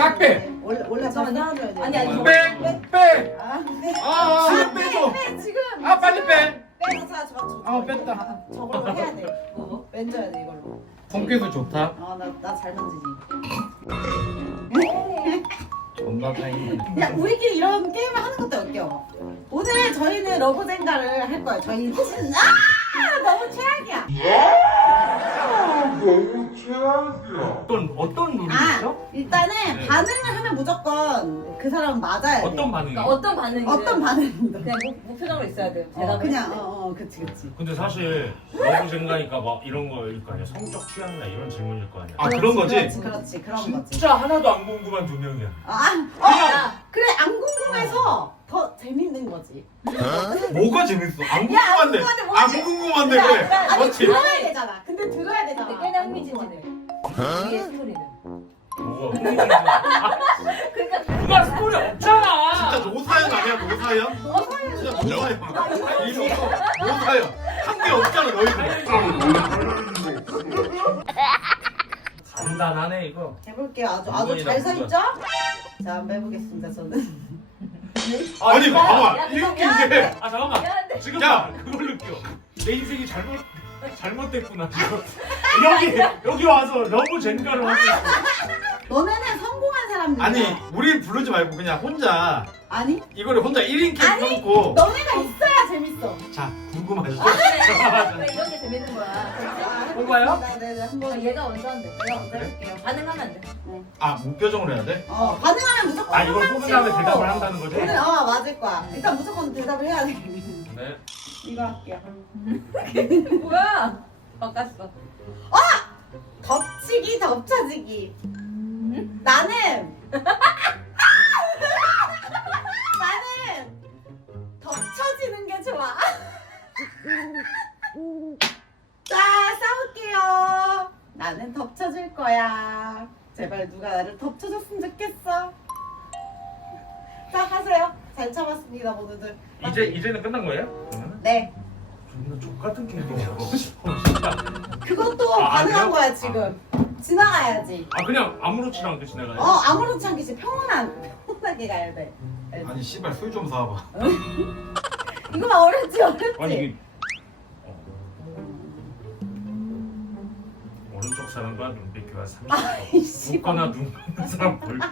싹 빼. 원래 저 쌓아줘야 돼. 아니, 빼. 아, 네. 지금 빼줘. 지금. 빨리 빼. 빼서 저. 뺐다. 저걸로 해야 돼. 만져야 돼 이걸로. 손기술 좋다. 나 잘 만지지. 존나 다행이네. 야, 우리끼리 이런 게임을 하는 것도 어때요? 오늘 저희는 러브젠가를 할 거예요. 저희는 너무 최악이야. 어떤 룰이 있죠? 일단은 네. 반응을 하면 무조건 그 사람은 맞아야 돼. 어떤 반응이? 그러니까 어떤 반응이? 어떤 반응입니다. 그냥 무표정으로 있어야 돼요. 대답을 그냥 했을 때. 그치. 근데 사실 러브젠가니까 막 이런 거일 거 아니야. 성적 취향이나 이런 질문일 거 아니야. 아, 그런 거지? 그렇지 그런 거지. 진짜 하나도 안 궁금한 두 명이야. 야, 그래 안 궁금해서 더 재밌는 거지. 뭐가 재밌어? 안 야, 안 궁금한데. 궁금한데 뭐지? 안 궁금한데 그래. 아니 맞지? 들어야 되잖아. 근데 들어야 되잖아. 근데 꽤나 흥미진진해. 우리의 스토리는. 뭐가 그러니까 누가 스토리 없잖아. 진짜 노사연 아니야 노사연? 진짜 노사연. 이 노사연. 한 게 없잖아 너희들. 간단하네 이거. 해볼게요. 아주 물건이다, 잘 서 물건. 있죠? 자 한번 해보겠습니다. 저는. 아니 봐봐. 야, 이렇게 야, 이제. 아 잠깐만. 미안한데. 지금 야! 그걸 느껴. 내 인생이 잘못됐구나 지금. 여기 와서 러브젠가를 하고 있어. 너네는 성공한 사람들이야. 아니 우리 부르지 말고 그냥 혼자 아니? 이거를 혼자 1인 캠 아니, 펴놓고. 너네가 있어야 재밌어. 자 궁금하시죠? 그래, 이런 게 재밌는 거야. 뽑아요? 네네 한번. 얘가 먼저 한대. 내가 먼저 해볼게요. 반응하면 안 돼. 아 무표정으로 해야 돼? 반응하면 무조건. 아 이걸 뽑은 다음에 치고. 대답을 한다는 거지? 오늘 맞을 거야. 일단 무조건 대답을 해야 돼. 네. 이거 할게요. 뭐야? 바꿨어. 덮치기 덮쳐지기. 나는 덮쳐지는 게 좋아. 자 싸울게요. 나는 덮쳐줄 거야. 제발 누가 나를 덮쳐줬으면 좋겠어. 자 하세요. 잘 참았습니다 모두들. 이제는 끝난 거예요? 그러면은? 네. 존나 족같은 게임이야. 진짜. 그것도 아, 가능한 그래요? 거야 지금. 지나가야지. 아 그냥 아무렇지도 않게 지나가요? 아무렇지 않게 평온하게 가야 돼. 아니 씨발 술 좀 사와봐. 이거만 어렵지. 아니 이게 오른쪽 사람과 눈빛 교환 30초 아이씨. 웃거나 눈 감는 사람 벌칙.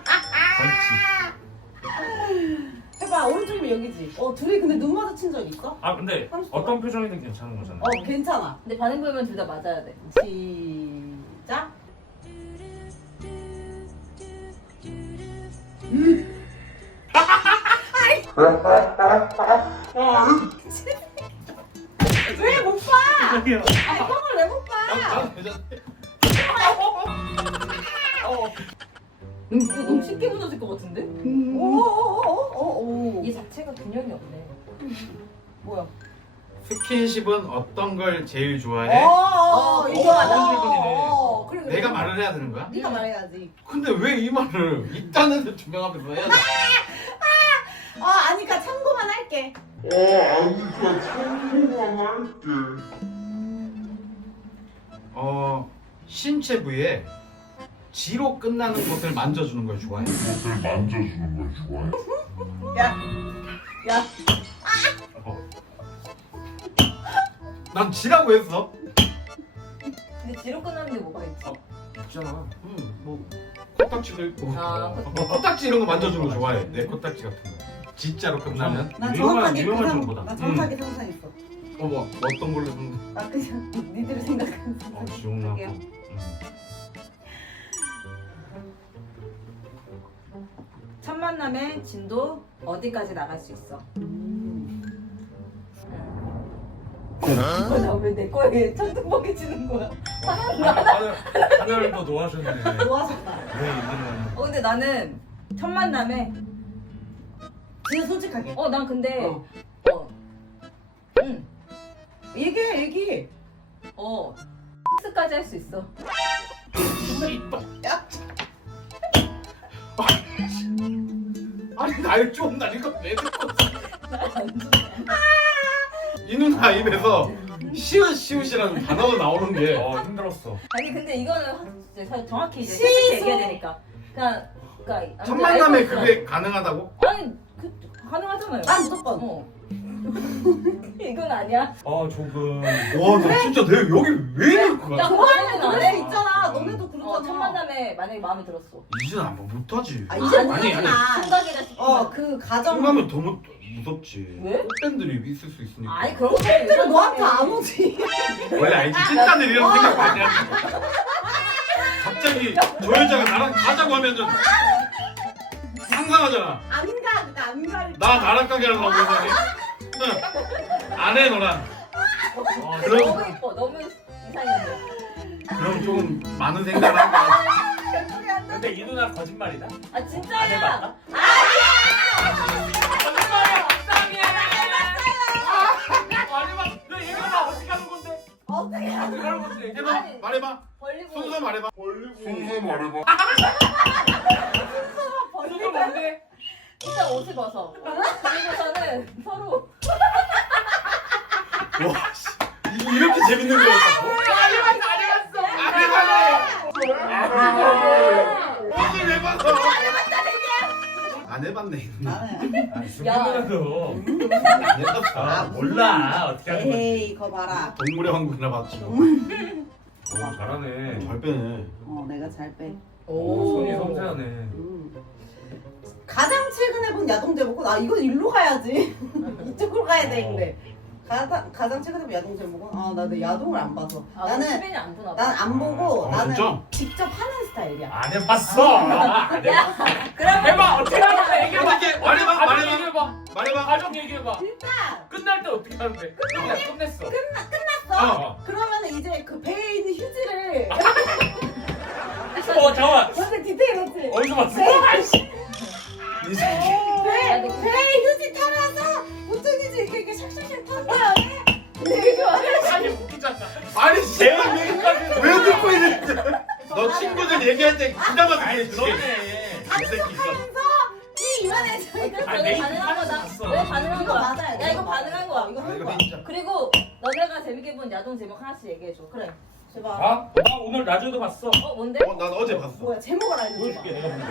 해봐. 오른쪽이면 여기지. 둘이 근데 눈 마주친 적 있어? 아 근데 30초. 어떤 표정이든 괜찮은 거잖아. 괜찮아. 근데 반응 보면 둘 다 맞아야 돼. 시작. 왜 못 봐? 저기요. 형을 왜 못 봐? 난 괜찮대. 이거 너무 쉽게 무너질 것 같은데? 오오오오오. 얘 자체가 균형이 없네. 뭐야? 스킨십은 어떤 걸 제일 좋아해? 이거 좋은 질문이네. 그래. 내가 말을 해야 되는 거야? 네가 말해야지. 근데 왜 이 말을 있다는 두 명 앞에서 해야 돼? 아니까 참고만 할게. 신체 부위에 G로 끝나는 것을 만져주는 걸 좋아해. 야. 난 G라고 했어. 근데 뒤로 끝나는 게 뭐가 있지? 있잖아. 뭐 코딱지도 있고. 아, 코딱지 이런 거 만져주는 거 좋아해. 내 코딱지 같은 거. G자로 끝나면. 난 유명한 정확하게 정보다. 난 정확하게 상상했어. 뭐 어떤 걸로 쓰는 거? 그냥 니들이 생각하는 지옥나고. 할게요. 첫 만남의 진도 어디까지 나갈 수 있어? 나왜 내 거에 천둥번개 치는 거야? 하나를 더 놓아줬네. 좋아하셨다. 왜 이거는? 근데 나는 첫 만남에 진짜 솔직하게. 난 근데 응. 얘기해. X까지 할 수 있어. 아니 날 좀 나 이거 왜 듣고 나안 줘. 이 누나 입에서 시읒시읒이라는 단어가 나오는 게 힘들었어. 아니 근데 이거는 정확히 이제 시소. 솔직히 얘기해야 되니까. 그냥 그러니까 첫 만남에 알고 있어. 그게 가능하다고? 아니 그 가능하잖아요. 난 무조건. 어. 이건 아니야. 아 조금. 와나 진짜 내가 여기 왜 이럴 거야? 야, 좋아하면 그거는 그럴 안 수 해. 있잖아. 너네도 그러잖아. 첫 만남에 만약에 마음에 들었어. 이제는 안 못하지. 아 이제 아니, 모르지만. 생각이라 싶으면. 그 가정. 생각하면 더 무섭지. 왜? 팬들이 있을 수 있으니까. 아니 그런 거 팬들은 너한테 안 오지. 원래 알지? 찐따들 이런 생각 많이 하지. 갑자기 저 여자가 나랑 가자고 하면은 상상하잖아. 안 가. 안 가. 나 나랑 가게 하려고 그러더니 안 해 너랑. 그럼- 너무 이뻐. 너무 이상해. 그럼 좀 많은 생각을 한다. 결정이 안 돼. 근데 이 누나 거짓말이다? 아 안 진짜야. 해봤다? 거짓말이야. 아니면 너 얘기해봐 어떻게 하는 건데? 어떻게 해? 어떻게 하는 건데? 해봐. 아니. 말해봐. 벌리고. 순서 말해봐. 순서 말해봐. 벌리고. 순서 뭔데? 일단 옷을 벗어. 그리고서는 서로. 와 씨. 이게 이렇게 재밌는 거였다고? 안 해봤네. 옷을 왜 벗어? 안 해봤네. 이 누나. 나는. 야. 누나도 안 해봤어. 아 몰라 어떻게 하는 건지. 에이 거 봐라. 동물의 왕국이나 봤지. 오 잘하네. 잘 빼네. 내가 잘 빼. 오 손이 섬세하네. 가장 최근에 본 야동 제목은 이건 일로 가야지. 이쪽으로 가야 되는데. 가장 최근에 본 야동 제목은 나 내 야동을 안 봐서. 나는 수빈이 안 보나 봐. 난 안 보고 아, 나는 진짜? 직접 하는 스타일이야. 안 해봤어. 안 해봤어. 그러면 해봐 어떻게 하는 건데 얘기해봐. 어떻게? 말해봐, 가족 말해봐. 얘기해봐. 말해봐. 가족 얘기해봐. 일단 끝날 때 어떻게 하는데? 그냥 끝냈어. 끝났어. 그러면 이제 그 배에 있는 휴지를 잠깐만. 완전 디테일했지. 어디서 봤어? 아이씨. 이 새끼. 배에 휴지 털어서 보통 휴지 이렇게 샥샥샥 턴 다음에 이렇게 아니 웃기잖아. 아니 씨. 얘기까지 왜 듣고 있는데? 너 친구들 얘기할 때 기다만 아니 듣겠지. 그러네. 이 새끼 있어. 하면서 이 이만해져. 아니, 왜 메이크 가능한 거다. 봤어. 왜 가능한 이거 거야? 맞아야 돼. 야 이거 가능한 거야. 이거 아, 한 이거 거야. 진짜. 그리고 너네가 재밌게 본 야동 제목 하나씩 얘기해 줘. 그래. 제발. 아? 나 오늘 라디오도 봤어. 뭔데? 난 어제 봤어. 뭐야 제목을 알려줘. 보여줄게 내가 본 거.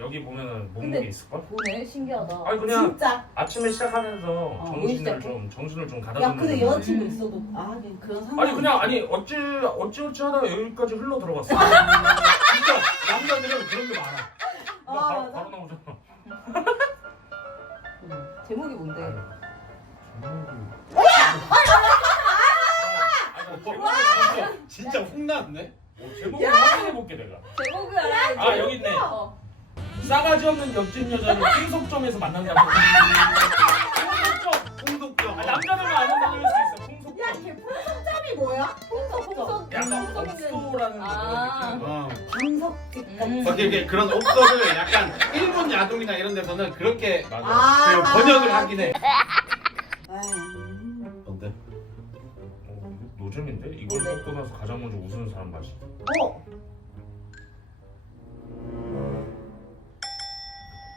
여기 보면은 몸무게 근데- 있을걸? 보네. 신기하다. 아니 그냥 진짜. 아침에 시작하면서 뭐 시작해? 정신을 좀 야 가다듬는. 근데 여자친구 있어도 그런 상관. 아니 그냥 어찌 하다가 여기까지 흘러 들어갔어. 진짜 남자들은 그런 게 많아. 바로, 맞아. 바로 나오잖아. 제목이 뭔데? 진짜 혼났네. 제목을 확인해 볼게 내가. 제목을 알아야지. 아 여기 있네. 어. 싸가지 없는 옆집 여자를 풍속점에서 만난다고. 풍속점. 홍독점. 남자들은 안 만날 수 있어. 풍속점. 야걔 풍선점이 뭐야? 풍속. 약간 풍속 있는. 업소라는 아. 그런 느낌. 어. 방석집 같은. 이렇게 그런 업소를 약간 일본 야동이나 이런 데서는 그렇게 맞아. 그 번역을 하긴 해. 아유. 어때? 노잼인데? 이걸 뭔데? 먹고 나서 가장 먼저 웃는 사람 맛이.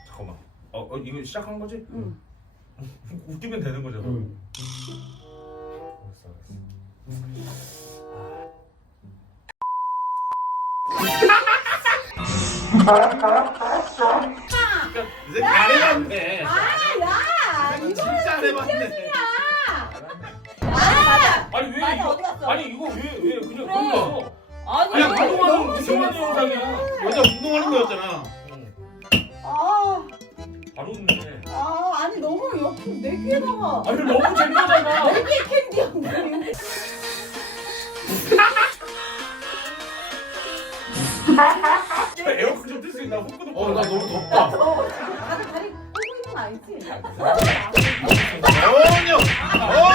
잠깐만. 이거 시작한 거지? 응. 웃기면 되는 거잖아. 응. 이제 안 해봤네. 야 이거 진짜 안 해봤네. 아니 왜 맞아, 이거? 어디 갔어? 아니 이거 왜 그냥 그래. 그런 거? 아니 그냥 이거 운동하는 너무 운동하는 심했어. 영상이야. 여자 운동하는 거였잖아. 아, 바로 웃네. 아니 너무 옆에 내 귀에다가 아니 너무 재밌잖아. 내 귀에 캔디였네. 저 에어컨 좀 틀 수 있나? 후끈후끈. 나 너무 덥다. 다들 다리 끄고 있는 거 알지?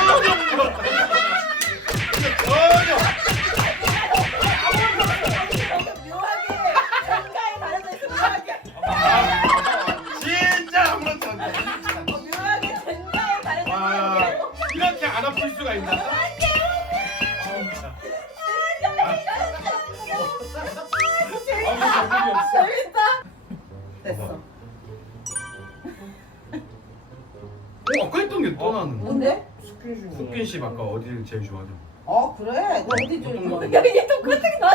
전혀 부럽다. 전혀. 묘하게 한가에 가려져 있어. 묘하게. 진짜 아무렇지 않다. 묘하게 한가에 가려져 와 있어. 이렇게 안 아플 수가 있나? 재밌다. 됐어. 아까 했던 게 또 나왔는데. 뭔데? 스킨십 아까 어디를 제일 좋아하냐? 그래? 너 어디 줄 거야? 야 이게 똑같은 거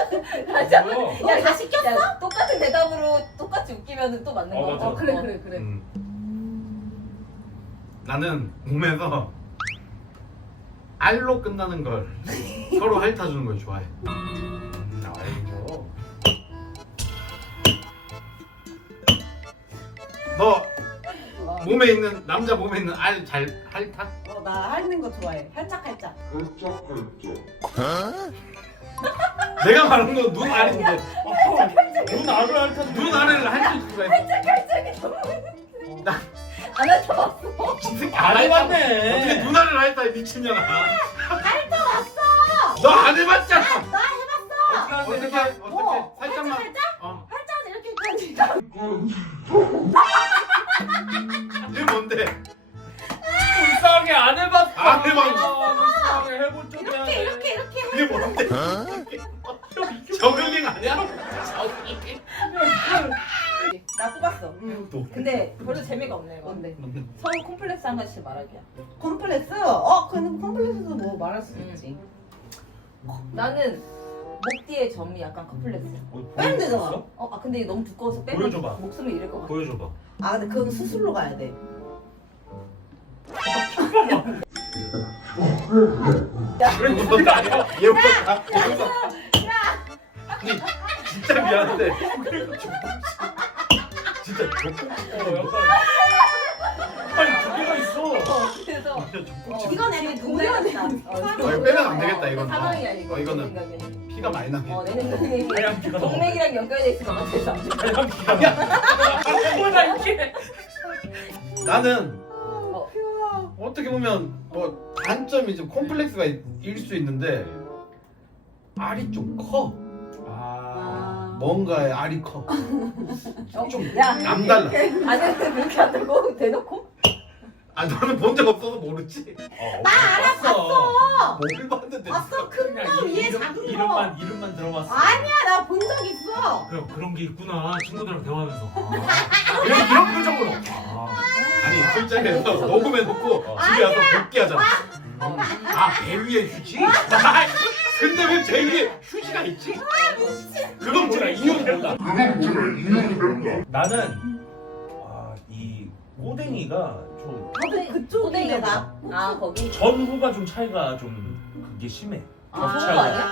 다시 한번. 뭐야? 야, 다 시켰어? 야, 똑같은 대답으로 똑같이 웃기면 또 맞는 거. 맞아. 그래. 나는 몸에서 알로 끝나는 걸 서로 핥아주는 걸 좋아해. 알죠. 너 몸에 있는 남자 몸에 있는 알 잘 핥아? 나 핥는 거 좋아해. 활짝활짝. 내가 말하는 건 눈 알인데 눈 알을 핥았는데. 눈 알을 핥을 수가 있어. 나 안 해봤어. 진짜 안 어떻게 해봤네. 눈 알을 핥아 이 미친년아. 너 안 해봤잖아. 나 해봤어. 어떻게 살짝만. 어. 활짝 이렇게까지. 이게 뭔데? 불쌍하게 안 해봤어. 안 해봤어. 불쌍하게 해본 적이 이렇게 이게 뭔데? 저글링 아니야? 나 뽑았어. 근데 별로 재미가 없네 이거. 뭔데? 서로 콤플렉스 한 가지씩 말하기야. 콤플렉스? 근데 콤플렉스도 뭐 말할 수 있지. 나는 목 뒤에 점이 약간 컴플렉스야. 빼면 되잖아. 근데 이게 너무 두꺼워서 빼면 보여줘봐. 목숨을 잃을 것 같아. 보여줘봐. 근데 그건 수술로 가야 돼. 웃었다 아니야? 얘 웃었다. 얘 웃었다. 아니 진짜 미안한데. 진짜 약간. 아니 두 개가 있어. 그래서 이건 약간 동네같다. 빼면 안 되겠다, 이건. 상황이야 이거. 이거는 내 생각에는. 피가 많이 나게. 내 생각에 하얀 피가 나와. 동맥이랑 연결돼 있을 것 같아서. 하얀 피가 나와. 뭐야 이게? 나는 어. 어떻게 보면 뭐 단점이 좀 콤플렉스가 일 수 있는데 알이 좀 커. 뭔가의 알이 커. 좀 야, 남달라. 아니 그렇게 한다고 대놓고? 너는 본 적 없어서 모르지. 나 알아봤어. 뭘 봤는데? 봤어? 큰 거 위에 작은 거. 이름만 들어봤어. 아니야, 나 본 적 있어. 그런 게 있구나. 친구들이랑 대화하면서. 이런 표정으로. 아니 술자리에서 녹음해놓고 집에 와서 복귀하잖아. 배 위에 휴지? 근데 왜 제 위에 휴지가 있지? 그건 뭐야 이용된다. 나는 이 꼬댕이가 좀 나도 그쪽인데 나. 거기. 전후가 좀 차이가 좀 그게 심해. 아, 차이가. 아니야?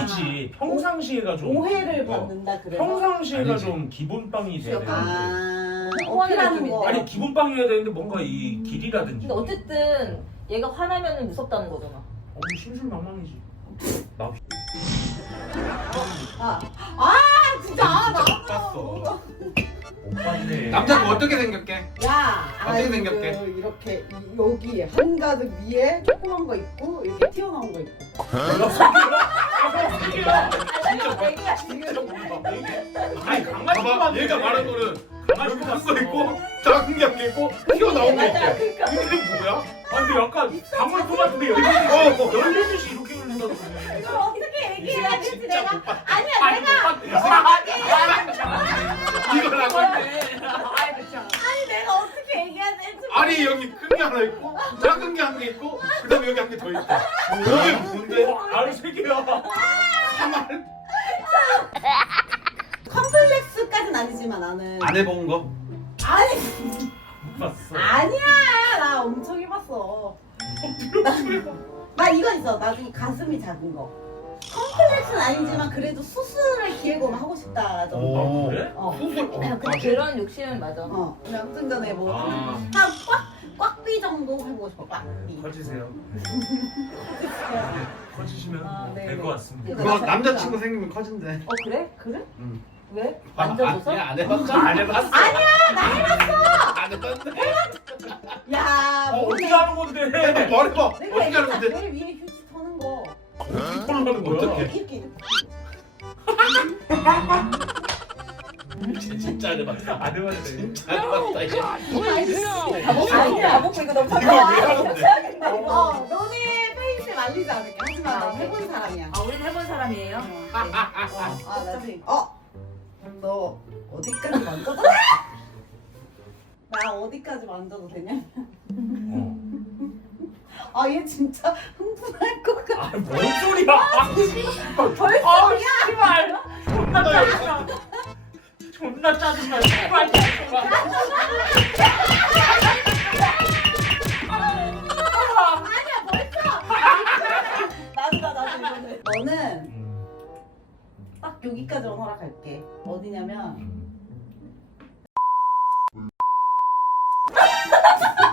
아니지. 평상시에가 좀 오해를 받는다 그래. 평상시에가 아니지. 좀 기본빵이 돼야 약간 되는데. 어필하는 거. 아니 기본빵이어야 되는데 뭔가 이 길이라든지. 근데 어쨌든 얘가 화나면 무섭다는 거잖아. 심술망망이지. 나 진짜 나. 봤어. 못 봤네. 남자는 어떻게 생겼게? 야, 어떻게 생겼게? 이렇게 여기 한가득 위에 조그만 거 있고 이렇게 튀어나온 거 있고. 진짜 몰라. 아니 강아지 봐봐, 얘가 말한 거는 강아지 여기 봤어. 큰거 있고 작은 게 있고 튀어나온 게 맞아, 있대. 그러니까. 이게 뭐야? 근데 약간 방울토마토에 열리듯이 이렇게 열린다 그러네. 이걸 어떻게 얘기해야 되지 진짜 내가? 못 봤다. 아니야, 내가 이걸 하고 있네. 내가 어떻게 얘기해야 될지. 아니 여기 큰 게 하나 있고 작은 게 한 개 있고 그다음에 여기 한 개 더 있다. 이게 뭔데? 알을 세 개야. 사말 컴플렉스까지는 아니지만 나는. 안 해본 거? 아니, 못 봤어. 아니야. 나 엄청 해봤어. 나 이거 있어. 나중에 가슴이 작은 거. 컴플렉스는 아니지만 그래도 수술을 기회가 오면 하고 싶다 정도. 오. 그래? 수술. 근데 그런 욕심은 맞아. 근데 아무튼 간에 뭐 아. 한 꽉비 정도 해보고 싶어. 꽉비. 커지세요. 커지시면 네, 될 네. 것 같습니다. 그거 남자친구 생기면 커진대. 그래? 그래? 응. 왜? 만져줘서? 안 해봤잖아. 안 해봤어. 아니야, 나 해봤어. 안 해봤네. 야, 어떻게 뭐네. 하는 건데? 말해봐. 내가 어떻게 하는 얘기했잖아. 건데? 배 위에 휴지 터는 거. 어떻게 하는 거야? 어떻게? 이렇게. 진짜 안 해봤다. 안 해봤네. 진짜 안 해봤다. 이게. 아니야. 목 이거 너무 이걸 왜 하는데? 너네 페이스 말리지 않을게. 하지만 나 해본 사람이야. 우린 해본 사람이에요. 나중에. 너 어디까지 만져도? 나 어디까지 만져도 되냐? 얘 진짜 흥분 오픈할 것 같아. 아뭔 소리야? 벌써 씨발. 존나 짜증나. 존나 짜증나. 씨발. 아니야 벌써. 나도 이거는. 너는 딱 여기까지만 허락할게. 어디냐면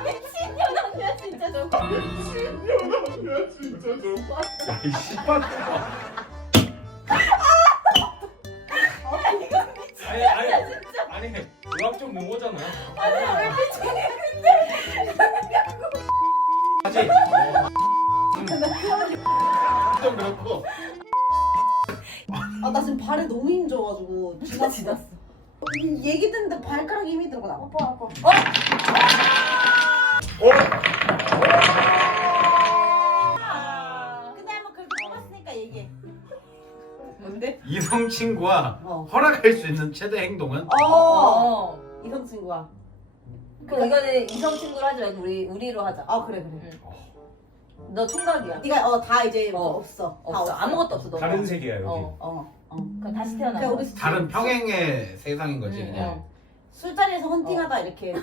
미친년 언니야 진짜 저거. 야이 씨발. 아니 이거 미친. 아니 의학적 용어잖아. 아니야 왜 미친이야 하지. 좀 그렇고. 아 나 지금 발에 너무 힘줘가지고 지났어. 얘기 듣는데 발가락에 힘이 들어가. 아파. 근데 한번 그렇게 해봤으니까 얘기해. 뭔데? 이성 친구와 어. 허락할 수 있는 최대 행동은? 어. 이성 친구야. 그럼 이거는 이성 친구로 하지 말고 우리로 하자. 아 그래. 너 총각이야. 네가 다 이제 어. 없어. 다 없어. 아무것도 없어. 너. 다른 세계야 여기. 어. 어. 그럼 다시 태어나. 그냥 우리 다른 평행의 세상인 거지 응, 그냥. 술자리에서 헌팅하다 이렇게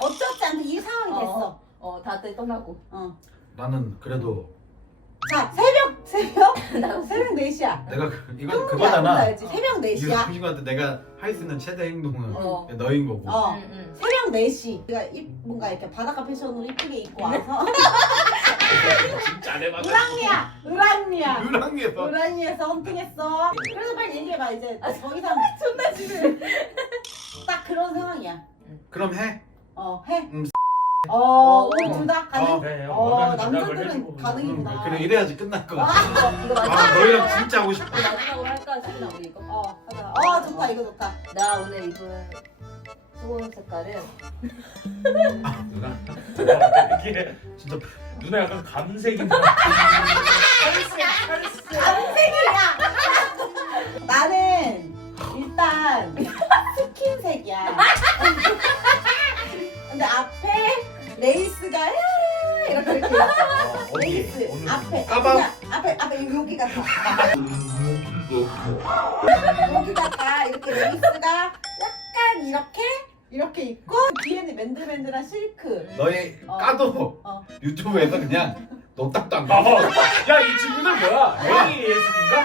어쩌지 않게 이 상황이 됐어. 다들 떠나고. 나는 그래도 자 새벽 나도 새벽 4시야. 내가 이건 뭔지 그거잖아. 알지? 새벽 4시야. 이성 친구한테 내가 할 수 있는 최대 행동은 어. 너인 거고. 응. 새벽 4시. 내가 뭔가 이렇게 바닷가 패션으로 이쁘게 입고 와서 진짜 안 해봤어. 으랑이야. 유랑에서. 으랑이에서 헌팅했어. 그래서 빨리 얘기해봐 이제. 더 이상 존나 지금. 딱 그런 상황이야. 그럼 해. 해. 음. 우리 둘 다 가능? 네, 남자들은 가능이구나. 그래 이래야지 끝날 것 같아. 이거 아 마지막으로 너희랑 진짜 하고 싶어. 마지막으로 할까 싶나 우리 이거. 하자. 좋다 이거 좋다. 나 오늘 입은 수고색 색깔은 누나 이게 진짜 누나 약간 감색인가? 나는 일단 스킨색이야. 근데 앞에 레이스가 이렇게 있어. 레이스 앞에 까봐. 그냥 앞에 여기가 다 여기가 다 이렇게 레이스가 약간 이렇게 있고 뒤에는 맨들맨들한 실크. 너희 어. 까도 어. 유튜브에서 그냥 노딱도 안 아, 봐. 야이 친구들 뭐야? 영희 예술인가?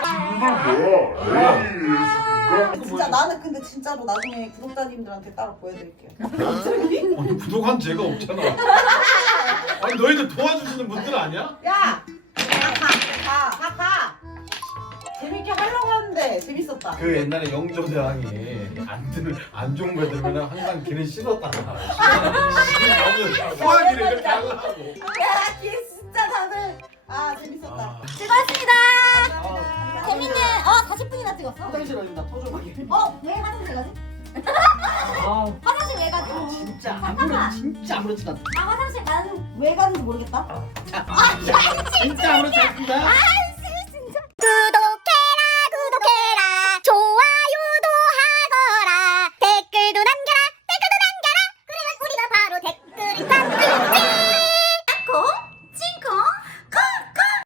진짜 나는 근데 진짜로 나중에 구독자님들한테 따로 보여드릴게요. 아니 구독한 죄가 없잖아. 아니 너희들 도와주시는 분들 아니야? 야! 가! 재밌게 하려고 하는데 재밌었다. 그 옛날에 영조대왕이 안 좋은 걸 들으면 항상 길을 씹었다. 나오면 소화기를 이렇게 하려고. 야, 걔 진짜 다들 재밌었다. 아. 즐거웠습니다. 감사합니다. 재밌는 40분이나 찍었어. 화장실 어딘가 터져가게. 왜 화장실 가지? 아 화장실 왜 가지? 진짜 잠깐만. 진짜 아무렇지도 않다. 화장실 가는 왜 가는지 모르겠다. 진짜 아무렇지 않습니다.